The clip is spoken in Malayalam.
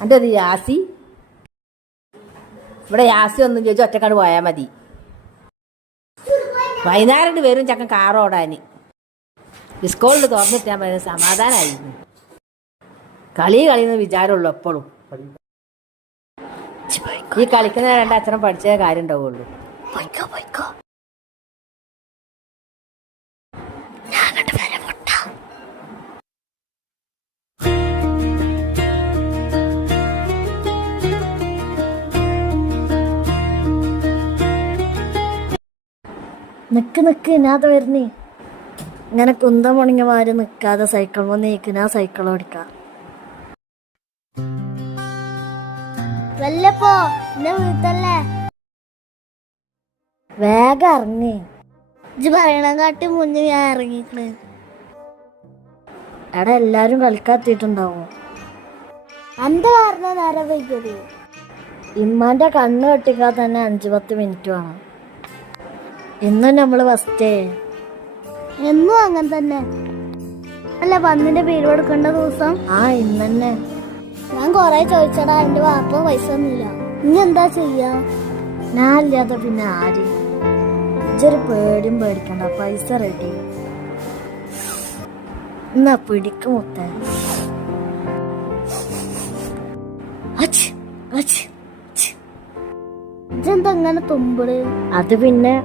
അന്റെ ഒരു യാസി ഇവിടെ യാസി ഒന്നും ചോദിച്ചു ഒറ്റക്കാട് പോയാൽ മതി. വൈകുന്നേരം വരും ചക്കൻ കാറോടാന്. സ്കൂളിൽ തുറന്നിട്ടാൻ പറയുന്നത് സമാധാനമായിരുന്നു. കളിയെന്ന് വിചാരമുള്ളൂ എപ്പോഴും. ഈ കളിക്കുന്ന രണ്ടക്ഷരം പഠിച്ചേ കാര്യം ഉണ്ടാവുള്ളൂ. നിക്ക് ഇനാതെ വരുന്നേ. ഇങ്ങനെ കുന്തം മുണിങ്ങമാര് നിക്കാതെ സൈക്കിൾ വന്ന് നീക്കിനാ സൈക്കിൾ ഓടിക്കാം. വല്ലപ്പോ എന്നെ വീട്ടല്ലേ വേഗം ഇറങ്ങി. ഇജ്ജ് പറയണ കാട്ടി മുന്നേ ഞാൻ ഇറങ്ങിക്കണ്. എടാ എല്ലാരും കളിക്കാത്തിട്ടുണ്ടാവും. അന്റെ കാരണം നേരം വൈകത്. ഇമ്മാന്റെ കണ്ണ് കെട്ടിക്കാൻ തന്നെ 5-10 മിനിറ്റ് വേണം. ഇന്നും നമ്മള് ഫസ്റ്റേ. എന്നും അങ്ങനെ തന്നെ അല്ല പന്നിന്റെ പേര് കൊടുക്കേണ്ട ദിവസം. ഇന്നെ ഞാൻ കൊറേ ചോദിച്ചടാ, എന്റെ വാപ്പ പൈസ ഒന്നുമില്ല. ഇനി എന്താ ചെയ്യാ? ഞാൻ ഇല്ലാതെ പിന്നെ ആര്? ഇജ്ജൊരു പേടിയും പേടിക്കണ്ട, പൈസ റെഡി. എന്നാ പിടിക്കും മുത്ത. ഇജ്ജെന്താ അങ്ങനെ തുമ്പിട്? അത് പിന്നെ